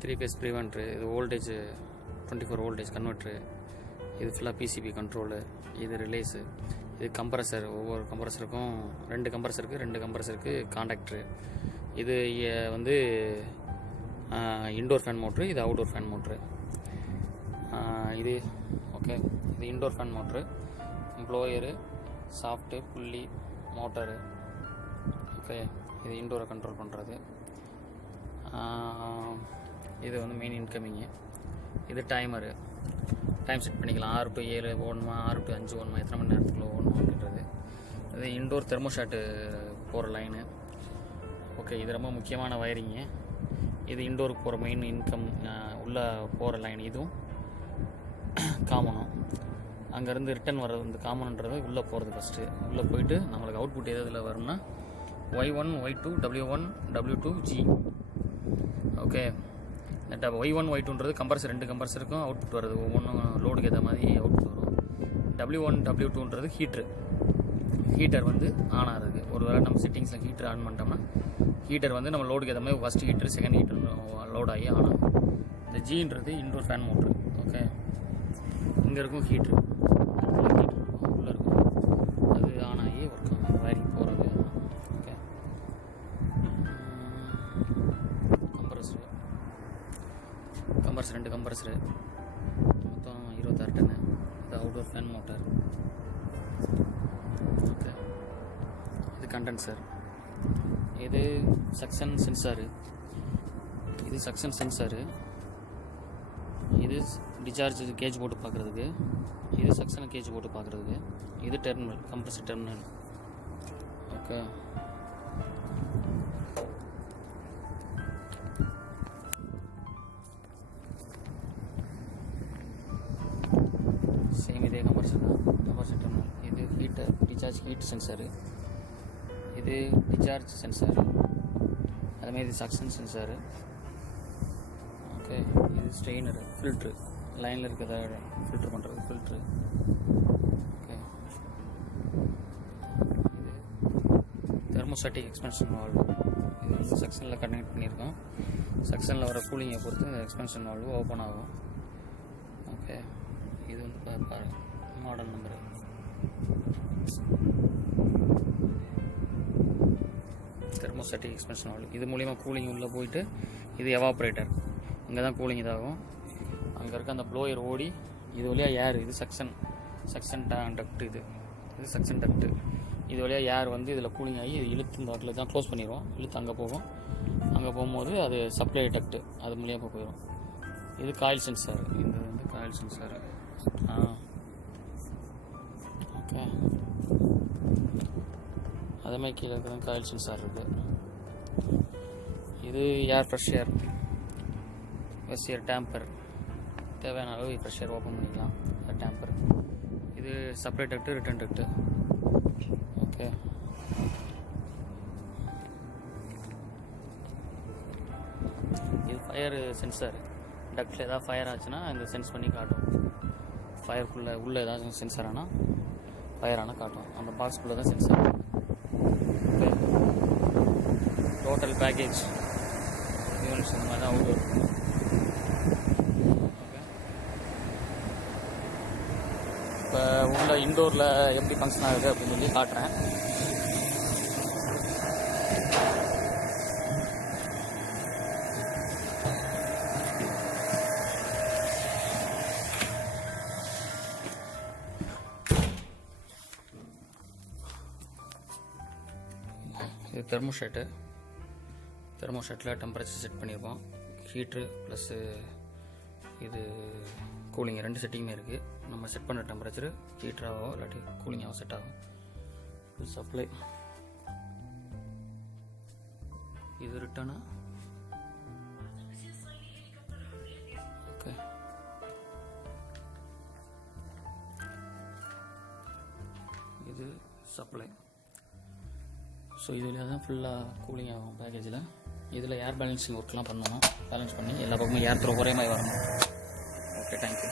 3 phase ப்ரிவென்ட்ரு, இது voltage 24 voltage converter, இது ஃபுல்லாக பிசிபி கண்ட்ரோலு, இது ரிலேஸு, இது கம்ப்ரஸர். ஒவ்வொரு கம்ப்ரஸருக்கும் 2 கம்ப்ரஸருக்கு காண்டாக்டரு. இது வந்து இன்டோர் ஃபேன் மோட்ரு, இது அவுட்டோர் ஃபேன் மோட்ரு. இது ஓகே, இது indoor fan motor, blower, soft, புள்ளி, மோட்டரு. ஓகே, இது இன்டோரை கண்ட்ரோல் பண்ணுறது. இது வந்து மெயின் இன்கமிங்கு. இது டைமரு, டைம் செட் பண்ணிக்கலாம். 6 to 7 ஓடணுமா, 6 to 5 ஓடணுமா, எத்தனை மணி நேரத்துக்குள்ள ஓடணும் அப்படின்றது. இது இன்டோர் தெர்மோஷாட்டு போகிற லைனு. ஓகே, இது ரொம்ப முக்கியமான வயரிங்கு. இது இன்டோருக்கு போகிற மெயின் இன்கம் உள்ளே போகிற லைன். இதுவும் காமனும். அங்கேருந்து ரிட்டன் வர்றது இந்த காமன்ன்றது உள்ளே போகிறது. ஃபஸ்ட்டு உள்ளே போயிட்டு நம்மளுக்கு அவுட்புட் எது இதில் வரும்னா Y1, Y2, W1, W2, G. Okay, இந்த Y1, Y2ன்றது கம்ப்ரஸர், 2 கம்ப்ரஸருக்கும் அவுட்புட் வருது. ஒவ்வொன்றும் லோடுக்கு ஏற்ற மாதிரி அவுட்புட் வரும். W1, W2ன்றது ஹீட்டர் வந்து ஆன் ஆகுது. ஒரு வேளை நம்ம செட்டிங்ஸில் ஹீட்டர் ஆன் பண்ணிட்டோம்னா ஹீட்டர் வந்து நம்ம லோடுக்கு ஏற்ற மாதிரி first heater, second heater load ஆகி ஆன் ஆகும். இந்த ஜின்றது இன்டோர் ஃபேன் மோட்ரு. ஓகே, இங்கே இருக்கும் ஹீட்ரு, உள்ளே இருக்கும், அது ஆன் ஆகி ஒர்க் ஆகும், வயரிங் போகிறது. ஓகே, கம்ப்ரஸர் 2 கம்ப்ரஸரு, மொத்தம் 26 டன்னு. இது அவுட்டோர் ஃபேன் மோட்டார். ஓகே, இது கண்டென்சர், இது சக்ஷன் சென்சாரு, இது சக்ஷன் சென்சாரு, இது டிசார்ஜ் கேஜ் போட்டு பார்க்குறதுக்கு, இது சக்ஷன் கேஜ் போட்டு பார்க்குறதுக்கு, இது terminal, compressor terminal. Okay, same இதே கம்ப்ரஸர் தான், கம்ப்ரஸர் டெர்மினல். இது ஹீட்டர், டிசார்ஜ் ஹீட் சென்சாரு, இது டிசார்ஜ் சென்சாரு, அதுமாதிரி இது சக்ஷன் சென்சாரு. ஓகே, இது ஸ்ட்ரெயினரு, ஃபில்ட்ரு, லைனில் இருக்கிறத ஃபில்ட்ரு பண்ணுறது ஃபில்ட்ரு. ஓகே, இது தெர்மோஸ்டாட்டிக் எக்ஸ்பென்ஷன் வால்வு. இது வந்து செக்ஷனில் கனெக்ட் பண்ணியிருக்கோம். செக்ஷனில் வர கூலிங்கை பொறுத்து இந்த எக்ஸ்பென்ஷன் வால்வு ஓப்பன் ஆகும். ஓகே, இது வந்து பாருங்க model number. Thermostatic expansion valve. இது மூலிமா கூலிங் உள்ளே போயிட்டு, இது எவாப்ரேட்டர், இங்கே தான் கூலிங் இதாகும். அங்கே இருக்க அந்த ப்ளோயர் ஓடி இது வழியாக ஏர், இது சக்ஷன் டக்ட், இது சக்ஷன் டக்ட்டு. இது வழியாக ஏர் வந்து இதில் கூலிங் ஆகி இது இழுத்து இந்த வாட்டில் தான் க்ளோஸ் பண்ணிடுவோம். இழுத்து அங்கே போகும். அங்கே போகும்போது அது சப்ளை டக்ட்டு, அது மூலியமாக போயிடும். இது காயில் சென்சார், இந்த வந்து காயில் சென்சார். ஓகே, அதேமாதிரி கீழே இருக்கிறது காயில் சென்சார் இருக்குது. இது ஏர் ஃப்ரெஷர், வெஸ்ஸியர் டேம்பர், தேவையான அளவு ஃப்ரெஷர் ஓப்பன் பண்ணிக்கலாம். டேம்பர், இது supply duct, return duct. Okay, இது ஃபயர் சென்சார். டக்டில் ஏதாவது ஃபயர் ஆச்சுன்னா இந்த சென்ஸ் பண்ணி காட்டும். ஃபயருக்குள்ளே உள்ளே ஏதாவது சென்சார் ஆனால் ஃபயர் ஆனால் காட்டும். அந்த பாக்ஸ்குள்ளே தான் sensor. Okay, total package units இந்த மாதிரி தான் அவுட்டோர். ஓகே, இப்போ உள்ள இன்டோரில் எப்படி ஃபங்க்ஷன் ஆகுது அப்படின்னு சொல்லி காட்டுறேன். இது தெர்மோஷாட்டில் டெம்பரேச்சர் செட் பண்ணியிருக்கோம். ஹீட்ரு ப்ளஸ்ஸு இது கூலிங் 2 செட்டிங்குமே இருக்குது. நம்ம செட் பண்ண டெம்பரேச்சர் ஹீட்டராகவோ இல்லாட்டி கூலிங்காகவோ செட் ஆகும். இது சப்ளை, இது ரிட்டர்னு. ஓகே, இது சப்ளை. ஸோ இது வழியாக தான் ஃபுல்லாக கூலிங் ஆகும் பேக்கேஜில். இதில் ஏர் பேலன்சிங் ஒர்க்லாம் பண்ணணும். பேலன்ஸ் பண்ணி எல்லா பக்கமும் ஏர் த்ரோ ஒரே மாதிரி வரணும். Okay, thank you.